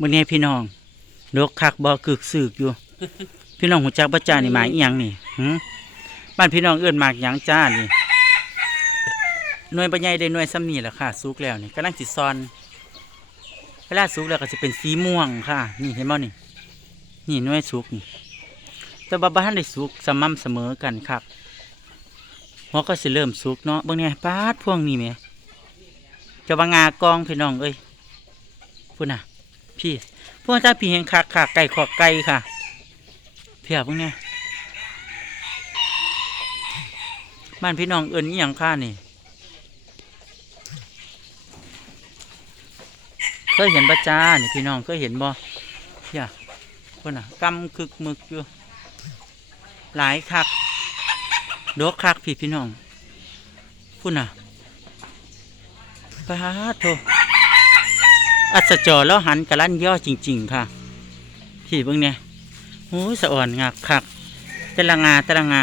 มื้อนี้พี่น้องดกคักบ่กึกสึกอยู่ พี่น้องหูจักบ่จ้านี่หมายอีหยังนี่หึบ้านพี่น้องเอิ้นหมากหยังจ้านี่หน่วยบ่ใหญ่ได้หน่วยซ้ำนี่แหละค่ะสุกแล้วนี่กำลังสิซอนเวลาสุกแล้วก็จะเป็นสีม่วงค่ะ นี่เห็นบ่นี่ นี่หน่วยสุกนี่แต่ว่าบ้านได้สุกสม่ำเสมอกันครับหัวก็สิเริ่มสุกเนาะเบิ่งเนี่ยปาดพวงนี่แหมจะว่างากองพี่น้องเอ้ยพุ่นน่ะ พี่พวกจ้าพี่เห็นคักคักไก่ขอกไก่ค่ะเพียบพวกเนี้ยบ้านพี่น้องเอิญนี่ยังค่านี่เคยเห็นประจานี่พี่น้องเคยเห็นบ่เพียคนน่ะกำคึกมึกอยู่หลายคักดกคักพี่พี่น้องพุ่นน่ะปาดโท อัศจรแล้วหันกระลั่นย่อจริง ๆ ค่ะ พี่เบิ่งเนี่ยโอ้สะอ่อนงักคักแต่ละงาแต่ละงา